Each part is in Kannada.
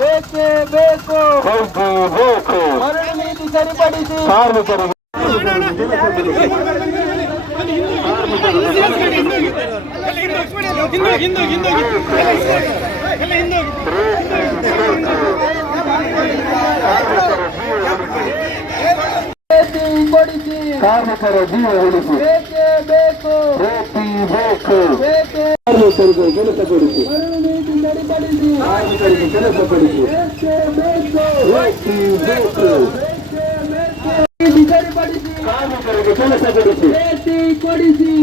ಬೇಕೇ ಬೇಕು. ಮರಳು ನೀತಿ ಸರಿಪಡಿಸಿ. ಕಾರ್ಮಿಕರಿಗೆ ಕಾರ್ಮಿಕರ ಜೀವ ಉಳಿಸಿ ಬೇಕೇ ಬೇಕು. ಬೇಕು ಕಾರ್ಮಿಕರಿಗೆ ಕೆಲಸ ಕೊಡಿಸಿ. ಸರಿಪಡಿಸಿ ಕಾರ್ಮಿಕರಿಗೆ ಕೆಲಸ ಕೊಡಿಸಿ. ಬೇಕು. ಬೇಕು. ಸರಿಪಡಿಸಿ. ಕಾರ್ಮಿಕರಿಗೆ ಕೆಲಸ ಕೊಡಿಸಿ. ಬೇಟಿ ಕೊಡಿಸಿ.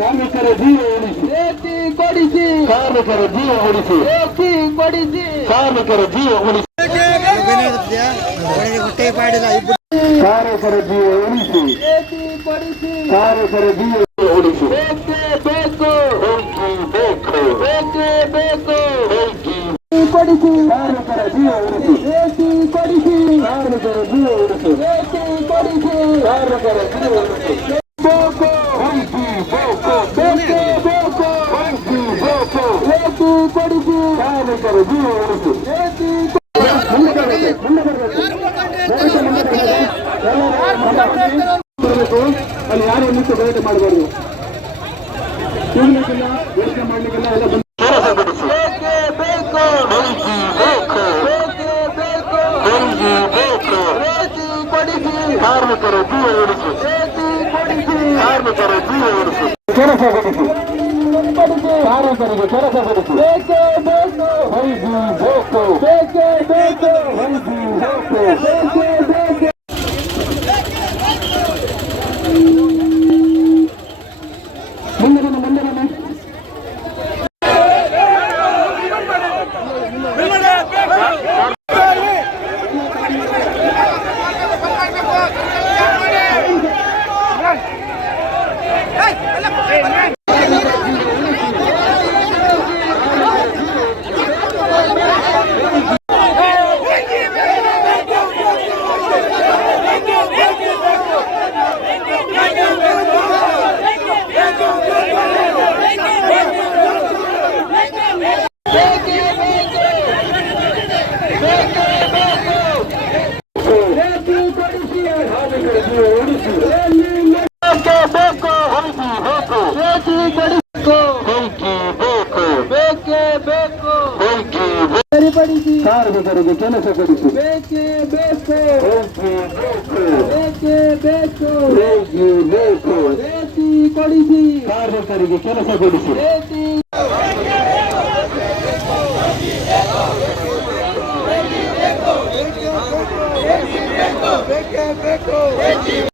ಕಾರ್ಮಿಕರ ಜೀವ ಉಳಿಸಿ. ಬೇಟಿ ಕೊಡಿಸಿ. ಕಾರ್ಮಿಕರ ಜೀವ ಉಳಿಸಿ. ಬೇಟಿ ಕೊಡಿಸಿ. ಕಾರ್ಮಿಕರ ಜೀವ ಉಳಿಸಿ. ಹೊಟ್ಟೆ ಪಾಡಿಲ್ಲ ಇಬ್ಬರು ಕಾರ್ಮಿಕರ ಜೀವ ಉಳಿಸಿ ಬೇಟಿ ಕೊಡಿಸಿ ಕಾರ್ಮಿಕರ ಜೀವ ಉಳಿಸಿ ಬೇಕೇ ಬೇಕು ಬೇಕು ಬೇಕು ಬೇಕೇ ಬೇಕು ಬೇಕು ಕೊಡಿಸಿ ಕಾರ್ಮಿಕರ ಜೀವ ಉಳಿಸಿ ಬೇಟಿ ಕೊಡಿಸಿ ಕಾರ್ಮಿಕರ ಜೀವ ಉಳಿಸಿ ಬೇಟಿ ಕೊಡಿಸಿ ಕಾರ್ಮಿಕರ ಜೀವ ಉಳಿಸಿ ಬರಬೇಕು ಅಲ್ಲಿ ಯಾರು ನಿಂತು ಗಲಾಟೆ ಮಾಡಬಾರ್ದು ಕೂಡ್ಲಿಕ್ಕಿಲ್ಲ ಯೋಚನೆ ಮಾಡ್ಲಿಕ್ಕಿಲ್ಲ ಎಲ್ಲ ಬಂದು ಕೆಲಸ ಬಿಡಿಸಿ ಬೇಕೇ ಬೇಕು ಬೇಕು ಬೇಕೇ ಬೇಕು ಬೇಕು ಬೇಟಿ ಕೊಡಿಸಿ ಕಾರ್ಮಿಕರ ಜೀವ ಉಳಿಸಿ ಬೇಟಿ ಕೊಡಿಸಿ ಕಾರ್ಮಿಕರ ಜೀವ ಉಳಿಸಿ ಕೆಲಸ ಕೊಡಿಸಿ ಕೊಡಿಸಿ ಕಾರ್ಮಿಕರಿಗೆ ಕೆಲಸ ಕೊಡಿಸಿ ಬೇಕೇ ಬೇಕು ವೈದ್ಯು ಬೇಕು ಬೇಕೇ ಬೇಕು ವೈದ್ಯು ಬೇಕು ಬೇಕೇ ಬೇಕು ಮುಂದೆ ಬನ್ನಿ ಮುಂದೆ ಬನ್ನಿ ಬೇಕೇ ಬೇಕು ಬೇಕೇ ಬೇಕು ಬೇಟಿ ಕೊಡಿಸಿ ಕಾರ್ಮಿಕರ ಜೀವ ಉಳಿಸಿ ಬೇಕೇ ಬೇಕು ವೈದ್ಯು ಬೇಕು ಬೇಟಿ ಕೊಡಿಸಬೇಕು ವೈದ್ಯು ಬೇಕು ಬೇಕೇ. ಬೇಕು ಬೇಕು ಸರಿಪಡಿಸಿ. ಕಾರ್ಮಿಕರಿಗೆ ಕೆಲಸ ಕೊಡಿಸಿ. ಬೇಕೇ ಬೇಕು. ಬೇಕು ಬೇಕೇ. ಬೇಕು ಬೇಕು. ಬೇಟಿ ಕೊಡಿಸಿ. ಕಾರ್ಮಿಕರಿಗೆ ಕೆಲಸ ಕೊಡಿಸಿ. ಬೇಟಿ ಈ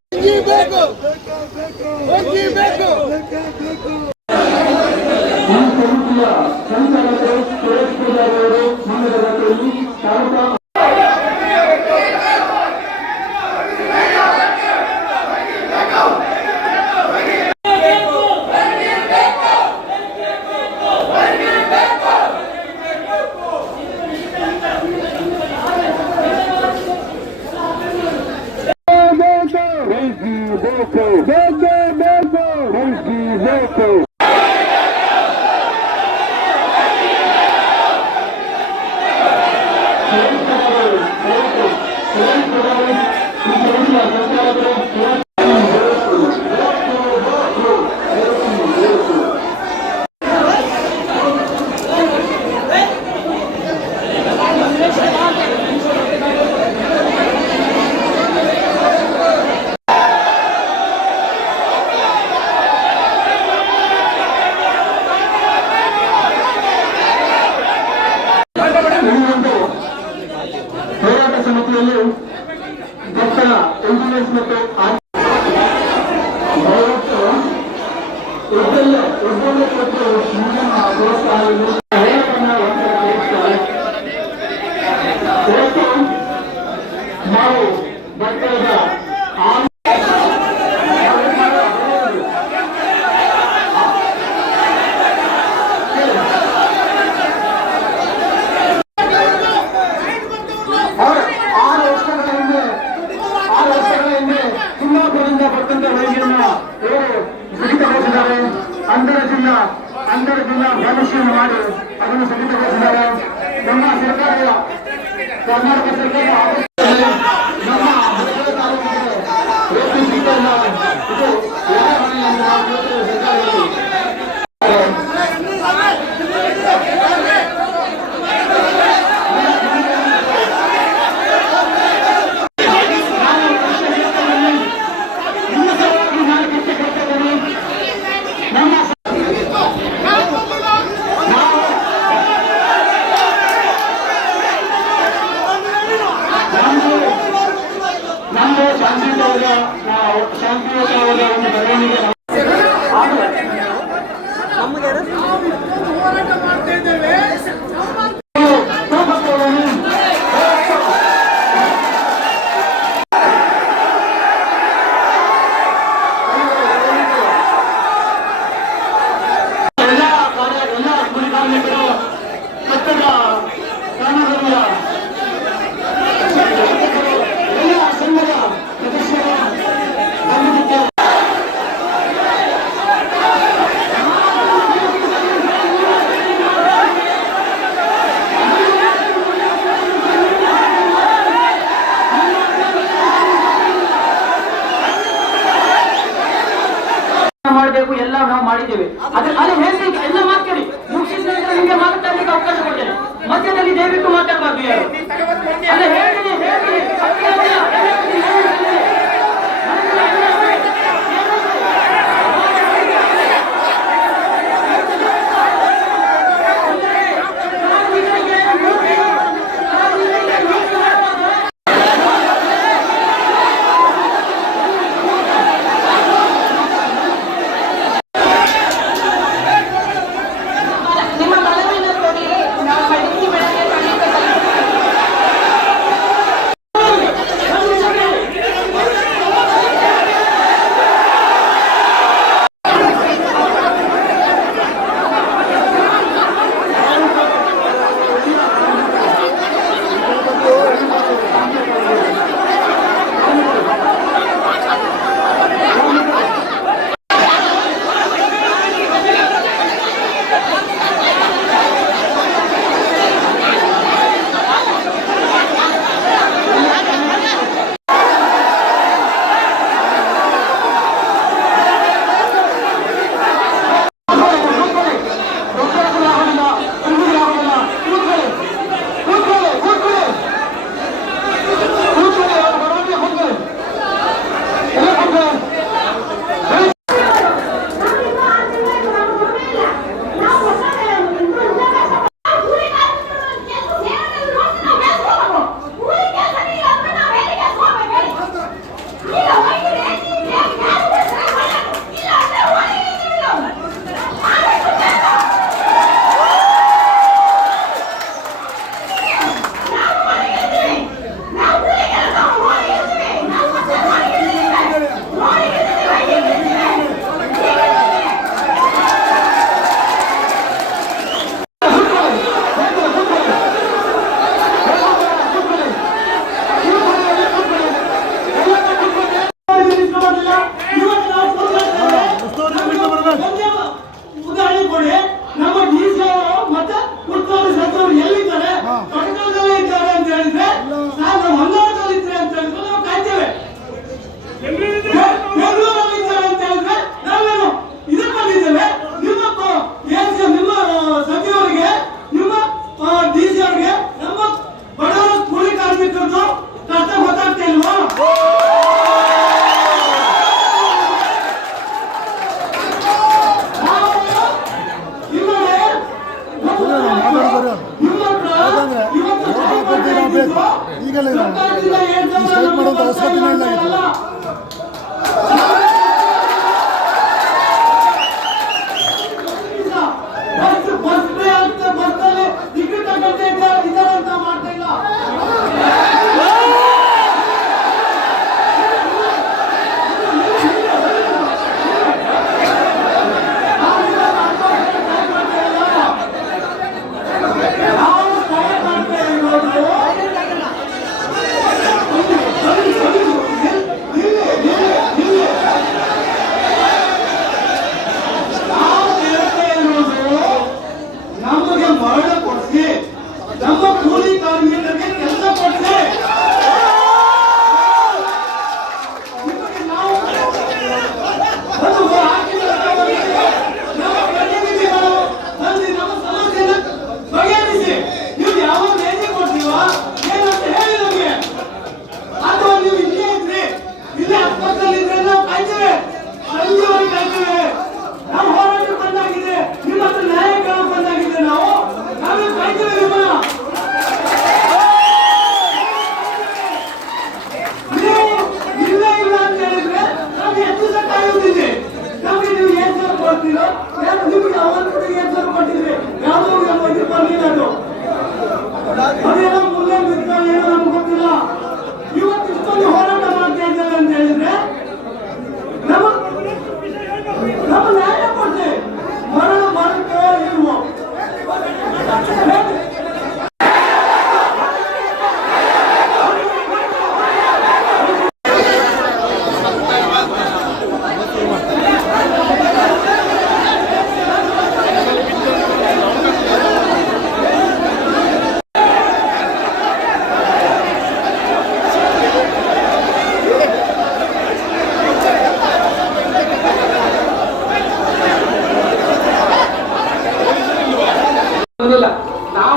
ನಾವು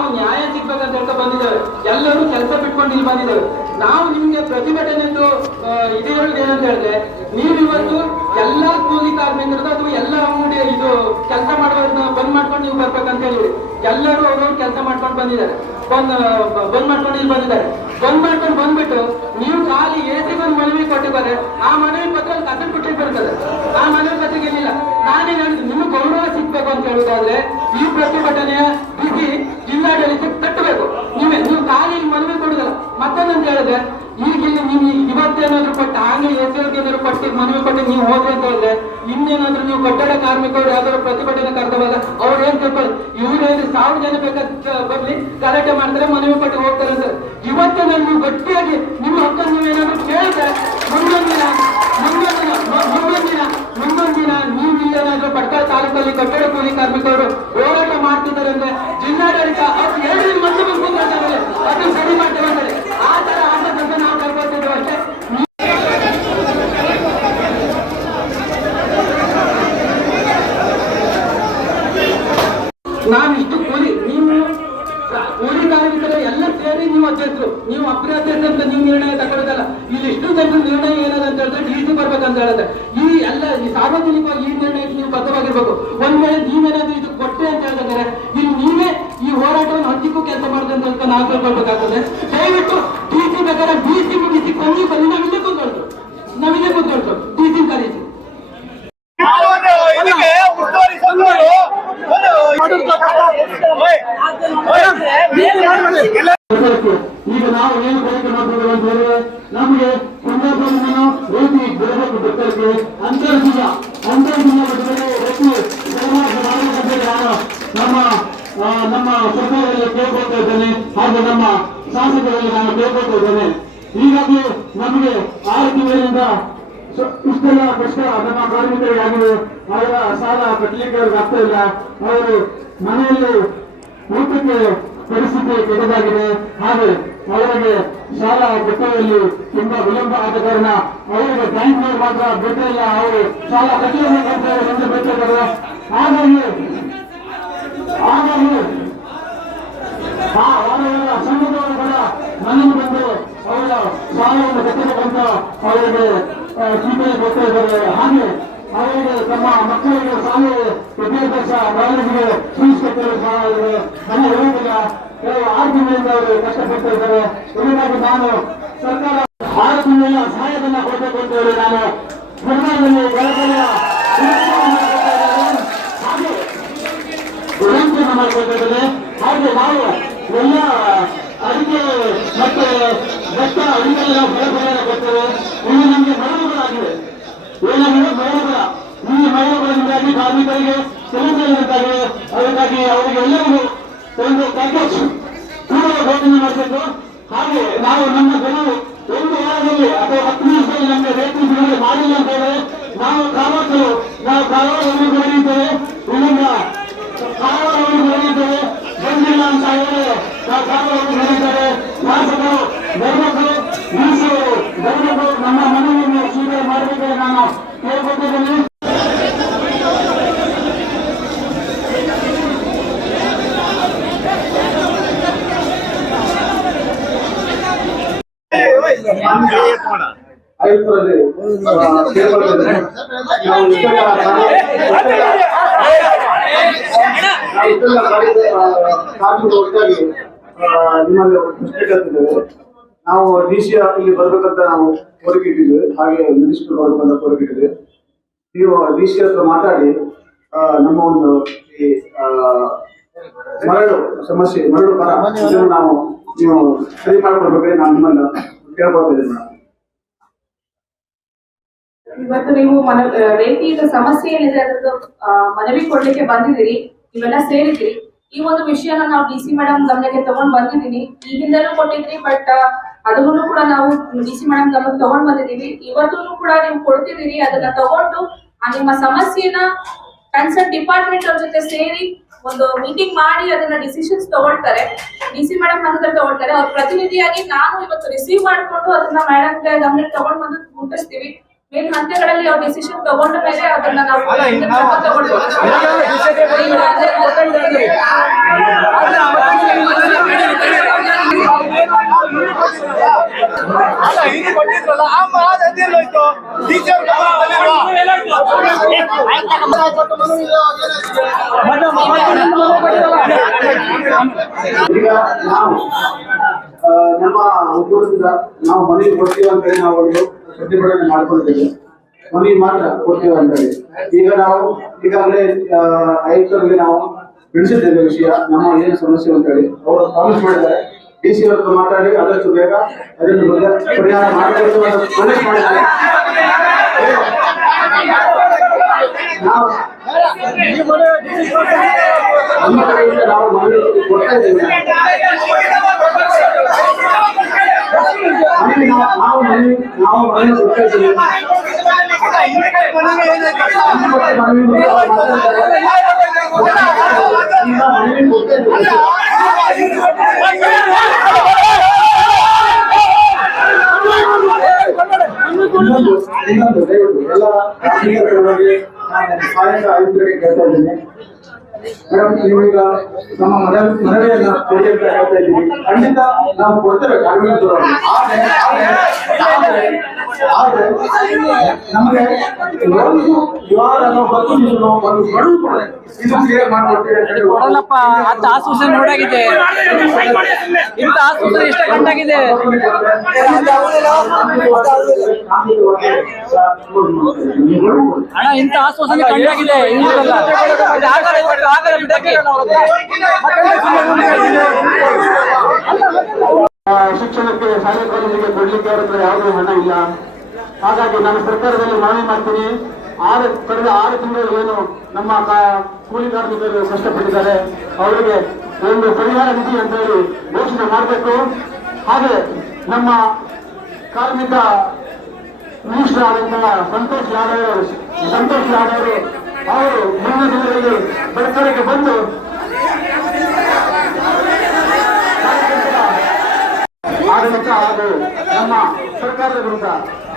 ನಾವು ನ್ಯಾಯ ಸಿಗ್ಬೇಕಂತ ಹೇಳ್ತಾ ಬಂದಿದ್ದೇವೆ ಎಲ್ಲರೂ ಕೆಲಸ ಬಿಟ್ಕೊಂಡು ಇಲ್ಲಿ ಬಂದಿದ್ದೇವೆ ನಾವು ನಿಮ್ಗೆ ಪ್ರತಿಭಟನೆ ಆ, ಇದು ಹೇಳುದು ಏನಂತ ಹೇಳಿದ್ರೆ ನೀವು ಇವತ್ತು ಎಲ್ಲಾ ಕೂಲಿ ಕಾರ್ಮಿಕರದ್ದು ಅದು ಎಲ್ಲ ಅಂಗಡಿ ಇದು ಕೆಲಸ ಮಾಡೋದನ್ನ ಬಂದ್ ಮಾಡ್ಕೊಂಡು ನೀವು ಬರ್ಬೇಕಂತ ಹೇಳಿ ಎಲ್ಲರೂ ಅವ್ರವ್ರು ಕೆಲಸ ಮಾಡ್ಕೊಂಡು ಬಂದಿದ್ದಾರೆ. ಬಂದ್ ಬಂದ್ ಮಾಡ್ಕೊಂಡು ಇಲ್ಲಿ ಬಂದಿದ್ದಾರೆ. ಬಂದ್ ಮಾಡ್ಕೊಂಡು ಬಂದ್ಬಿಟ್ಟು ನೀವು ಖಾಲಿ ಏಸಿ ಒಂದು ಮನವಿ ಕೊಟ್ಟಿದ್ದಾರೆ. ಆ ಮನವಿ ಪತ್ರ ಕಸನ್ ಬಿಟ್ಟಿಗೆ ಬರ್ತದೆ ಆ ಮನವಿ ಪತ್ರಿಕೆ ಏನಿಲ್ಲ. ನಾನೇನು ನಿಮ್ಗೆ ಗೌರವ ಸಿಗ್ಬೇಕು ಅಂತ ಹೇಳುದಾದ್ರೆ ಈ ಪ್ರತಿಭಟನೆಯ ಬಿಸಿ ಜಿಲ್ಲಾಡಳಿತಕ್ಕೆ ಕಟ್ಟಬೇಕು. ನೀವೇ, ನೀವು ಖಾಲಿ ಮನವಿ ಕೊಡುದಲ್ಲ. ಮತ್ತೊಂದಂತ ಹೇಳಿದ್ರೆ ಈಗ ನೀವು ಇವತ್ತೇನಾದ್ರೂ ಕೊಟ್ಟು, ಹಾಗೆ ಎಸ್ಎಲ್ಗೆ ಏನಾದ್ರು ಕೊಟ್ಟು ಮನವಿ ಕೊಟ್ಟು ನೀವು ಹೋದ್ರೆ ಅಂತ ಹೇಳಿದ್ರೆ, ಇನ್ನೇನಾದ್ರೂ ನೀವು ಕಟ್ಟಡ ಕಾರ್ಮಿಕರು ಯಾವ್ದಾದ್ರು ಪ್ರತಿಭಟನೆ ಕರೆದವಾಗ ಅವ್ರು ಏನ್ ತಿಳ್ಕೊಳ್ಳಿ ಇವ್ರು ಹೇಳಿದ್ರೆ ಸಾವಿರ ಜನ ಬೇಕಾದ ಬರ್ಲಿ. ಗಲಾಟೆ ಮಾಡ್ತಾರೆ, ಮನವಿ ಕೊಟ್ಟು ಹೋಗ್ತಾರೆ ಅಂತ. ಇವತ್ತೇ ನೀವು ಗಟ್ಟಿಯಾಗಿ ನಿಮ್ಮ ಹಕ್ಕನ್ನು ನೀವೇನಾದ್ರೂ ಕೇಳಿದ್ರೆ ಮುಂದೊಂದಿನ ಮುಂದೊಂದಿನ ಮುಂದೊಂದಿನ ಮುಂದೊಂದಿನ ನೀವು ಇಲ್ಲೇನಾದ್ರೂ ಪಡ್ಕಲ್ ತಾಲೂಕಲ್ಲಿ ಕಟ್ಟಡ ಕೂಲಿ ಕಾರ್ಮಿಕರು ಹೋರಾಟ ಮಾಡ್ತಿದ್ದಾರೆ ಅಂದ್ರೆ ಜಿಲ್ಲಾಡಳಿತ ಅವ್ರು ದಿನ ಮತ್ತೆ ಅದನ್ನು ಸರಿ ಮಾಡ್ತೇವೆ ಅಂತಾರೆ ಆ ತರ ಆಸಕ್ತ ನಾವು ಕರ್ಕೊತಿದ್ದೇವೆ ಅಷ್ಟೇ. ನಾನು ಇಷ್ಟು ಕೂಲಿ, ನೀವು ಕೂಲಿ ಕಾರ್ಮಿಕರ ಎಲ್ಲ ಸೇರಿ ನೀವು ಅಧ್ಯಕ್ಷರು. ನೀವು ಅಭ್ಯರ್ಥಿ ಅಂತ ನೀವು ನಿರ್ಣಯ ತಗೊಳ್ಳೋದಲ್ಲ. ಇಷ್ಟು ಜನರ ನಿರ್ಣಯ ಏನದ ಅಂತ ಹೇಳಿದ್ರೆ ಡಿ ಸಿ ಬರ್ಬೇಕಂತ ಹೇಳಿದ್ರೆ ಈ ಎಲ್ಲ ಈ ಸಾರ್ವಜನಿಕವಾಗಿ ಈ ನಿರ್ಣಯಕ್ಕೆ ನೀವು ಬದ್ಧವಾಗಿರ್ಬೇಕು. ಒಂದ್ ವೇಳೆ ನೀವೇನಾದ್ರೂ ಇದು ಕೊಟ್ಟೆ ಅಂತ ಹೇಳಿದ್ರೆ, ಇಲ್ಲಿ ನೀವೇ ಈ ಹೋರಾಟವನ್ನು ಹತ್ತಿಕ್ಕೂ ಕೆಲಸ ಮಾಡಿದೆ ಅಂತ ನಾವು ತಿಳ್ಕೊಳ್ಬೇಕಾಗ್ತದೆ. ದಯವಿಟ್ಟು ಡಿ ಸಿ ಬೇಕಾದ್ರೆ ಡಿ ಸಿ ಮುಗಿಸಿ ಕೊನೆ ಕಮ್ಮಿ ನಾವಿಲ್ಲೇ ಕೂತ್ಕೊಳ್ತು ನಾವಿಲ್ಲೇ ಕೂತ್ಕೊಳ್ತು ಡಿ ಸಿ ಕರೀಸಿ ಬರಬೇಕು. ಈಗ ನಾವು ಏನು ಪ್ರಯತ್ನ ಮಾಡ್ತಿದ್ದೇವೆ ಅಂತ ಹೇಳಿದ್ರೆ ನಮಗೆ ಕುಂದಾಪುರವನ್ನು ರೀತಿ ಬಿಡಬೇಕು ಬೆಟ್ಟಕ್ಕೆ ಅಂತರ್ಜಿಲ್ಲ ಅಂತರ್ಜಿಲ್ಲ ಬಿಟ್ಟರೆ ಹೆಚ್ಚು ದಯಮಾಡಿ ಮಾಡಬೇಕಂತ ನಾನು ನಮ್ಮ ಆ, ನಮ್ಮ ಸರ್ಕಾರದಲ್ಲಿ ಕೇಳ್ಕೊಳ್ತಾ ಇದ್ದೇನೆ ಹಾಗೂ ನಮ್ಮ ಶಾಸಕರಲ್ಲಿ ನಾನು ಕೇಳ್ಕೊಳ್ತಾ ಇದ್ದೇನೆ. ಹೀಗಾಗಿ ನಮಗೆ ಆರು ತಿಂಗಳಿಂದ ಇಷ್ಟೆಲ್ಲ ಕಷ್ಟ ನಮ್ಮ ಕಾರ್ಮಿಕರಿಗೆ ಆಗಿದೆ ಅವರ ಸಾಲ ಕಟ್ಟಲಿಕ್ಕೆ ಅವ್ರಿಗೆ ಆಗ್ತಾ ಇಲ್ಲ. ಅವರು ಮನೆಯಲ್ಲಿ ಊಟಕ್ಕೆ ಪರಿಸ್ಥಿತಿ ಕೆಟ್ಟದಾಗಿದೆ. ಹಾಗೆ ಅವರಿಗೆ ಶಾಲಾ ಕಟ್ಟುವಲ್ಲಿ ತುಂಬಾ ವಿಳಂಬ ಆದ ಕಾರಣ ಅವರಿಗೆ ಬ್ಯಾಂಕ್ನವರು ಮಾತ್ರ ಬಿಟ್ಟಿಲ್ಲ ಅವರು ಸಾಲ ಕಟ್ಟಲೇಬೇಕಂತ ಎಂದು ಬಿಟ್ಟಿದ್ದಾರೆ ಹಾಗಾಗಿ ಹಾಗಾಗಿ ಆ ಅವರ ಸಂಘದವರು ಕೂಡ ಮನೆಗೆ ಬಂದು ಅವರ ಸಾಲವನ್ನು ಕಟ್ಟಬೇಕಂತ ಅವರಿಗೆ ಆ, ಸೂಚನೆ ಕೊಡ್ತಾ ಇದ್ದಾರೆ ಹಾಗೆ ಅವರಿಗೆ ತಮ್ಮ ಮಕ್ಕಳಿಗೆ ಶಾಲೆ ವಿದ್ಯಾಭ್ಯಾಸ ಕಾಲೇಜಿಗೆ ಫೀಸ್ ಕಟ್ಟಲು ಸಹ ಅವರಿಗೆ ಹಣ ಇರುವುದಿಲ್ಲ ಕೆಲವು ಆರು ತಿಂಗಳಿಂದ ಅವರು ಕಷ್ಟಪಡ್ತಾ ಇದ್ದಾರೆ ಇದಕ್ಕಾಗಿ ನಾನು ಸರ್ಕಾರ ಆರು ತಿಂಗಳ ಸಹಾಯಧನ ಕೊಡಬೇಕು ಅಂತ ಹೇಳಿ ನಾನು ಸರ್ಕಾರದಲ್ಲಿ ಮಾಡಿಕೊಟ್ಟಿದ್ದೇನೆ ಹಾಗೆ ನಾವು ಎಲ್ಲ ಅಡಿಕೆ ಮತ್ತೆ ಭತ್ತ ಅಡಿಕೆಲ್ಲ ನಾವು ಬೆಳೆ ಪರಿಹಾರ ಕೊಡ್ತೇವೆ. ಇಲ್ಲಿ ನಮಗೆ ಮರಳುಗಳಾಗಿವೆ ಏನಾಗಿದೆ? ಮರಳುಗಳ ಈ ಮರಳುಗಳಿಂದಾಗಿ ಕಾರ್ಮಿಕರಿಗೆ ಕೆಲಸಗಳಿದ್ದಾಗಿವೆ ಅದಕ್ಕಾಗಿ ಅವರಿಗೆ ಎಲ್ಲರಿಗೂ ಒಂದು ಪ್ಯಾಕೇಜ್ ಕೂಡಲೇ ಘೋಷಣೆ ಮಾಡಬೇಕು. ಹಾಗೆ ನಾವು ನಮ್ಮ ಜನರು ಒಂದು ವಾರದಲ್ಲಿ ಅಥವಾ ಹತ್ತು ದಿವಸದಲ್ಲಿ ನಮಗೆ ರೇಟ್ ಬಿಡುಗಡೆ ಮಾಡಿಲ್ಲ ಅಂತ ಹೇಳಿದ್ರೆ ನಾವು ಕಾವಾಸಲು ನಾವು ಕಾವಾಸವನ್ನು ಬೆಳೆಯುತ್ತೇವೆ ಇಲ್ಲಿಂದ ಕಾವಾಸವನ್ನು ಬೆಳೆಯುತ್ತೇವೆ ಬಂದಿಲ್ಲ ಅಂತ ಹೇಳಿದ್ರೆ ನಾವು ಕಾವಾಸವನ್ನು ಬೆಳೆಯುತ್ತೇವೆ ಶಾಸಕರು ಬರಬೇಕು ಮೀಸಲು ಬರಬೇಕು ನಮ್ಮ ಮನವಿಯನ್ನು ಸ್ವೀಕಾರ ಮಾಡಬೇಕು ನಾನು ಕೇಳ್ಕೊತಿದ್ದೇನೆ ನಾವು ಡಿ ಸಿ ಇಲ್ಲಿ ಬರ್ಬೇಕಂತ ನಾವು ಕೋರಿಕೆ ಇಟ್ಟಿದ್ದೇವೆ ಹಾಗೆ ಮಿನಿಸ್ಟರ್ ಬರ್ಬೇಕಂತ ಕೋರಿಕೆ ಇಟ್ಟಿದ್ದೇವೆ ನೀವು ಡಿ ಸಿ ಹತ್ರ ಮಾತಾಡಿ ನಮ್ಮ ಒಂದು ಈ ಮರಳು ಸಮಸ್ಯೆ, ಮರಳು ಇದನ್ನು ನಾವು ನೀವು ಸರಿ ಮಾಡ್ಕೊಡ್ಬೇಕು ನಾನು ನಿಮ್ಮನ್ನ ಕೇಳ್ಕೊಳ್ತಿದ್ದೀನಿ ಇವತ್ತು ನೀವು ಮನ ರೇತಿ ಇದು ಸಮಸ್ಯೆ ಏನಿದೆ ಅದನ್ನು ಮನವಿ ಕೊಡ್ಲಿಕ್ಕೆ ಬಂದಿದ್ದೀರಿ ಇವೆಲ್ಲ ಸೇರಿದ್ರಿ ಈ ಒಂದು ವಿಷಯನ ನಾವು ಡಿ ಸಿ ಮೇಡಮ್ ಗಮನಕ್ಕೆ ತಗೊಂಡ್ ಬಂದಿದ್ದೀನಿ. ಈ ಹಿಂದೆನೂ ಕೊಟ್ಟಿದ್ರಿ ಬಟ್ ಅದನ್ನು ಕೂಡ ನಾವು ಡಿ ಸಿ ಮೇಡಮ್ ಗಮನಕ್ಕೆ ತಗೊಂಡ್ ಬಂದಿದ್ದೀವಿ. ಇವತ್ತು ಕೂಡ ನೀವು ಕೊಡ್ತಿದ್ದೀರಿ, ಅದನ್ನ ತಗೊಂಡು, ಆ, ನಿಮ್ಮ ಸಮಸ್ಯೆನ ಕನ್ಸರ್ನ್ ಡಿಪಾರ್ಟ್ಮೆಂಟ್ ಅವ್ರ ಜೊತೆ ಸೇರಿ ಒಂದು ಮೀಟಿಂಗ್ ಮಾಡಿ ಅದನ್ನ ಡಿಸಿಷನ್ಸ್ ತಗೊಳ್ತಾರೆ. ಡಿ ಸಿ ಮೇಡಮ್ ಹತ್ರ ತಗೊಳ್ತಾರೆ. ಅವ್ರ ಪ್ರತಿನಿಧಿಯಾಗಿ ನಾನು ಇವತ್ತು ರಿಸೀವ್ ಮಾಡ್ಕೊಂಡು ಅದನ್ನ ಮೇಡಮ್ ಗಮನಕ್ಕೆ ತಗೊಂಡ್ ಬಂದು ಮುಟ್ಟಿಸ್ತೀವಿ. ಮೇಲ್ ಹಂತಗಳಲ್ಲಿ ಅವ್ರು ಡಿಸಿಷನ್ ತಗೊಂಡ ಮೇಲೆ ಅದನ್ನ ನಾವು ನಮ್ಮ ಉದ್ಯೋಗದಿಂದ ನಾವು ಮನೆಗೆ ಕೊಡ್ತೀವಿ ಅಂತ ಹೇಳಿ ನಾವು ಒಂದು ಪ್ರತಿಭಟನೆ ಮಾಡ್ಕೊಂಡಿದ್ದೇವೆ. ಮನೆಗೆ ಮಾತ್ರ ಕೊಡ್ತೀವಿ ಅಂತ ಹೇಳಿ. ಈಗ ನಾವು ಈಗಾಗಲೇ ಆಯುಕ್ತರಿಗೆ ನಾವು ತಿಳಿಸಿದ್ದೇವೆ ವಿಷಯ, ನಮ್ಮ ಏನು ಸಮಸ್ಯೆ ಅಂತ ಹೇಳಿ. ಅವರು ಪ್ರಾಮಿಸ್ ಮಾಡಿದ್ದಾರೆ. ಡಿ ಸಿ ಅವ್ರ ಮಾತಾಡಿ, ಆದಷ್ಟು ಬೇಗ ಅದನ್ನು ಪರಿಹಾರ ಮಾಡಬೇಕು ಪ್ರಾಮಿಸ್ ಮಾಡಿದ್ದಾರೆ. ನಾವು ನಮ್ಮ ಕಡೆಯಿಂದ ನಾವು ಮನವಿ ಕೊಡ್ತಾ ಇದ್ದೇವೆ. ಮನವಿ ನಾವು ನಾವು ಮನವಿ ನಾವು ಮನವಿ ಕೊಡ್ತಾ ಇದ್ದೇವೆ ನಮ್ಮ ಬಗ್ಗೆ ಮನವಿ ಬಗ್ಗೆ ಅವ್ರು ಮಾತಾಡ್ತಾರೆ. ಈಗ ಮನವಿ ಕೊಡ್ತಾ ಇದ್ದೇವೆ. ಇನ್ನೊಂದು ಇನ್ನೊಂದು ದಯವಿಟ್ಟು ಎಲ್ಲ ಕಾರ್ಮಿಕರಿಗೆ ನಾನು ಸಹಾಯಕ ಆಯುಕ್ತರಿಗೆ ಕೇಳ್ತಾ ಮೇಡಮ್ ನಮ್ಮ ಹೇಳ್ತಾ ಇದ್ದೀವಿ ಖಂಡಿತ ನಾವು ಕೊಡ್ತೇವೆ ಆದ್ರೆ ನಮಗೆ ಒಂದು ವಿವಾದ ಅನ್ನೋ ಹತ್ತು ನಿಮಿಷ ಒಂದು ಗಡುವು ಕೊಡಿ ಇದು ಕ್ಲಿಯರ್ ಮಾಡ್ಕೊಡ್ತೀವಿ ಅಂತ ಹೇಳಿ ಕೊಡಲ್ಲಪ್ಪ ಅಂತ ನೋಡಾಗಿದೆ. ಇಂಥ ಆಸ್ಪತ್ರೆ ಇಷ್ಟ ಕಂಡಾಗಿದೆ. ಅಣ್ಣ ಇಂಥ ಆಸ್ಪತ್ರೆ ಕಂಡಾಗಿದೆ. ಇಲ್ಲಲ್ಲ ಶಿಕ್ಷಣಕ್ಕೆ ಶಾಲೆ ಕಾಲೇಜಿಗೆ ಕೊಡ್ಲಿಕ್ಕೆ ಅವ್ರ ಹತ್ರ ಯಾವುದೇ ಹಣ ಇಲ್ಲ. ಹಾಗಾಗಿ ನಾನು ಸರ್ಕಾರದಲ್ಲಿ ಮನವಿ ಮಾಡ್ತೀನಿ. ಆರು ಕಳೆದ ಆರು ತಿಂಗಳು ಏನು ನಮ್ಮ ಕೂಲಿ ಕಾರ್ಮಿಕರು ಕಷ್ಟಪಟ್ಟಿದ್ದಾರೆ. ಅವರಿಗೆ ಒಂದು ಪರಿಹಾರ ನಿಧಿ ಅಂತ ಹೇಳಿ ಘೋಷಣೆ ಮಾಡಬೇಕು. ಹಾಗೆ ನಮ್ಮ ಕಾರ್ಮಿಕ ಮಿನಿಸ್ಟರ್ ಆದಂತಹ ಸಂತೋಷ್ ಯಾದವ್ ಸಂತೋಷ್ ಯಾದವ್ ಅವರು ಮುಂದಿನ ದಿನಗಳಲ್ಲಿ ಬೆಳಕರಿಗೆ ಬಂದು ಆಡಳಿತ ಹಾಗೂ ನಮ್ಮ ಸರ್ಕಾರದ ವಿರುದ್ಧ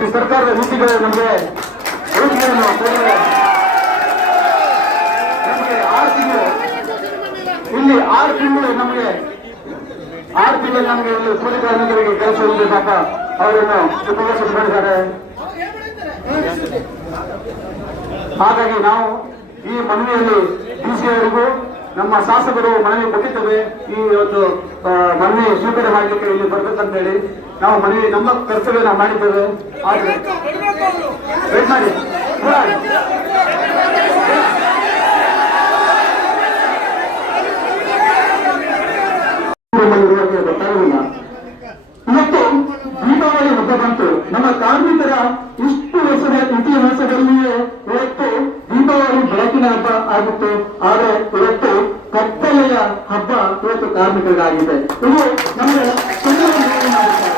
ಈ ಸರ್ಕಾರದ ನೀತಿಗಳು ನಮಗೆ ಕೊಡಲು ನಮಗೆ ಆರು ತಿಂಗಳು. ಇಲ್ಲಿ ಆರು ತಿಂಗಳು ನಮಗೆ, ಆರು ತಿಂಗಳು ನಮಗೆ ಇಲ್ಲಿ ಕೂಲಿ ಕಾರ್ಮಿಕರಿಗೆ ಕೆಲಸ ಇರಬೇಕಾದ ಅವರನ್ನು ಉಪವಾಸ ಮಾಡಿದ್ದಾರೆ. ಹಾಗಾಗಿ ನಾವು ಈ ಮನವಿಯಲ್ಲಿ ಡಿಸಿ ಅವರಿಗೂ ನಮ್ಮ ಶಾಸಕರು ಮನವಿ ಕೊಟ್ಟಿದ್ದೇವೆ. ಈ ಒಂದು ಮನವಿ ಸ್ವೀಕಾರ ಮಾಡಲಿಕ್ಕೆ ಇಲ್ಲಿ ಬರ್ಬೇಕಂತ ಹೇಳಿ ನಾವು ಮನವಿ, ನಮ್ಮ ಕರ್ತವ್ಯ ನಾವು ಮಾಡಿದ್ದೇವೆ. ಆದ್ರೆ ವೇಟ್ ಮಾಡಿ. ಇವತ್ತು ದೀಪಾವಳಿ ಹಬ್ಬ ಬಂತು. ನಮ್ಮ ಕಾರ್ಮಿಕರ ಇಷ್ಟು ವರ್ಷದ ಇತಿಹಾಸದಲ್ಲಿಯೇ ಇವತ್ತು ದೀಪಾವಳಿ ಬೆಳಕಿನ ಹಬ್ಬ ಆಗಿತ್ತು. ಆದರೆ ಇವತ್ತು ಕತ್ತಲೆಯ ಹಬ್ಬ ಇವತ್ತು ಕಾರ್ಮಿಕರಿಗಾಗಿದೆ. ಇದು ನಮಗೆ ತುಂಬಾ ನೋವು ಮಾಡುತ್ತದೆ.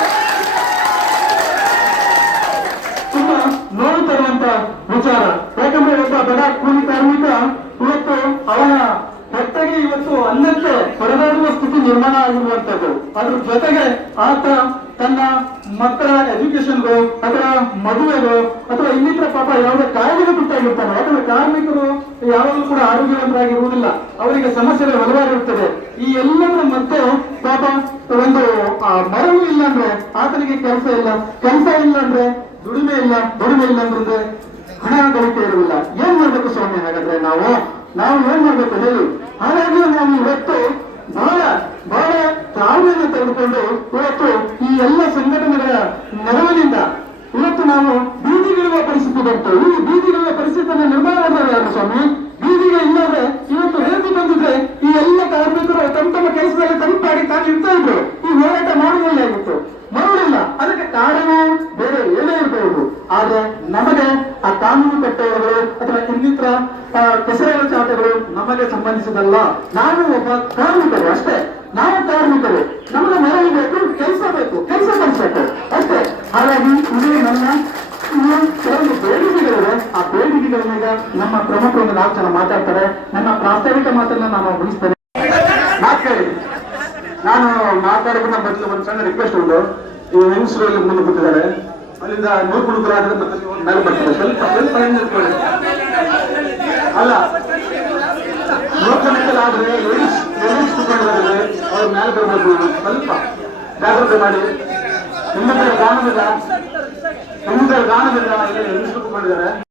ತುಂಬಾ ನೋವು ತರುವಂತ ವಿಚಾರ ಯಾಕಂದ್ರೆ ಒಬ್ಬ ಬಡ ಕೂಲಿ ಕಾರ್ಮಿಕ ಇವತ್ತು ಅವನ ಹೊಟ್ಟೆಗೆ ಇವತ್ತು ಅನ್ನಕ್ಕೆ ಹೊರದಾಡುವ ಸ್ಥಿತಿ ನಿರ್ಮಾಣ ಆಗಿರುವಂತದ್ದು ಅದ್ರ ಜೊತೆಗೆ ಆತ ತನ್ನ ಮಕ್ಕಳ ಎಜುಕೇಶನ್ಗೂ ಅಥವಾ ಮದುವೆಗೂ ಅಥವಾ ಇನ್ನಿತರ ಪಾಪ ಯಾವುದೇ ಕಾಯಿಲೆಗೆ ತುತ್ತಾಗಿರ್ತಾನೆ ಯಾಕಂದ್ರೆ ಕಾರ್ಮಿಕರು ಯಾವಾಗಲೂ ಕೂಡ ಆರೋಗ್ಯವಂತರಾಗಿರುವುದಿಲ್ಲ ಅವರಿಗೆ ಸಮಸ್ಯೆಗಳು ಹಲವಾರು ಇರ್ತದೆ ಈ ಎಲ್ಲದರ ಮತ್ತೆ ಪಾಪ ಒಂದು ಆ, ನೆರವು ಇಲ್ಲ ಅಂದ್ರೆ ಆತನಿಗೆ ಕೆಲಸ ಇಲ್ಲ. ಕೆಲಸ ಇಲ್ಲ ಅಂದ್ರೆ ದುಡಿಮೆ ಇಲ್ಲ ದುಡಿಮೆ ಇಲ್ಲ ಅಂದ್ರೆ ಹಣ ಗಳಿಕೆ ಇರುವುದಿಲ್ಲ. ಏನ್ ಮಾಡ್ಬೇಕು ಸ್ವಾಮಿ ಹಾಗಾದ್ರೆ ನಾವು? ನಾವು ಏನ್ ಮಾಡ್ಬೇಕು ಹೇಳಿ? ಹಾಗಾಗಿ ನಾವು ಇವತ್ತು ಬಹಳ ಬಹಳ ತಾಳ್ಮೆಯನ್ನು ತೆಗೆದುಕೊಂಡು ಇವತ್ತು ಈ ಎಲ್ಲ ಸಂಘಟನೆಗಳ ನೆರವಿನಿಂದ ಇವತ್ತು ನಾವು ಬೀದಿಗಿಳುವ ಪರಿಸ್ಥಿತಿ ಬಂತು. ಈ ಬೀದಿಗಿಳುವ ಪರಿಸ್ಥಿತಿಯನ್ನು ನಿರ್ಮಾಣ ಮಾಡಿದ್ದಾರೆ ಸ್ವಾಮಿ. ಬೀದಿಗೆ ಇಲ್ಲಾದ್ರೆ ಇವತ್ತು ರೇಗು ಬಂದಿದ್ರೆ ಈ ಎಲ್ಲ ಕಾರ್ಮಿಕರು ತಮ್ಮ ತಮ್ಮ ಕೆಲಸದಲ್ಲಿ ತಲುಪಾಡಿ ತಾನು ಇರ್ತಾ ಇದ್ರು. ಈ ಹೋರಾಟ ಮಾಡೋದಿಲ್ಲ ಇವತ್ತು ಬರುವುದಿಲ್ಲ ಅದಕ್ಕೆ ಕಾರಣ ಬೇರೆ ಏನೇ ಇರಬಹುದು. ಆದ್ರೆ ನಮಗೆ ಆ ಕಾನೂನು ಕಟ್ಟಡಗಳು ಅಥವಾ ಇನ್ನಿತರ ಕೆಸರಿನ ಚಾಟಗಳು ನಮಗೆ ಸಂಬಂಧಿಸಿದಲ್ಲ. ನಾನು ಒಬ್ಬ ಕಾರ್ಮಿಕರು ಅಷ್ಟೇ. ನಾವು ಕಾರ್ಮಿಕರು. ನಮ್ಮ ಮನೆಯಲ್ಲಿ ಬೇಕು, ಕೆಲಸ ಬೇಕು, ಕೆಲಸ ಕಲಿಸಬೇಕು ಅಷ್ಟೇ. ಹಾಗಾಗಿ ಇದೇ ನನ್ನ ಕೆಲವೊಂದು ಬೇಡಿಕೆಗಳಿವೆ ಆ ಬೇಡಿಕೆಗಳ ಮೇಲೆ ನಮ್ಮ ಪ್ರಮುಖರು ನಾಲ್ಕು ಜನ ಮಾತಾಡ್ತಾರೆ ನನ್ನ ಪ್ರಾಸ್ತಾವಿಕ ಮಾತನ್ನ ನಾನು ಮುಗಿಸ್ತೇನೆ ಮಾತು ನಾನು ಮಾತಾಡೋದನ್ನ ಬದಲು ಒಂದು ಸಣ್ಣ ರಿಕ್ವೆಸ್ಟ್ ಉಂಟು ಈ ಹೆಂಗಸರು ಅಲ್ಲಿ ಮುಂದೆ ಕೂತಿದ್ದಾರೆ ಅಲ್ಲಿಂದ ನೂರು ಮತ್ತೆ ಒಂದು ಮೇಲೆ ಬರ್ತಾರೆ ಸ್ವಲ್ಪ ಸ್ವಲ್ಪ ನಿಂತ್ಕೊಳ್ಳಿ. ಅಲ್ಲ ಆದ್ರೆ ಲೇಡೀಸ್ ಲೇಡೀಸ್ ಕೂತ್ಕೊಂಡಿದ್ದಾರೆ ಅವ್ರ ಮೇಲೆ ಬರ್ಬೇಕು ಸ್ವಲ್ಪ ಜಾಗ್ರತೆ ಮಾಡಿ ನಿಮ್ಮ ಕಾಣೋದಿಲ್ಲ ನಿಮ್ಮ ಕಾಣೋದಿಲ್ಲ ಇಲ್ಲಿ ಹೆಂಗಸರು ಕೂತ್ಕೊಂಡಿದ್ದಾರೆ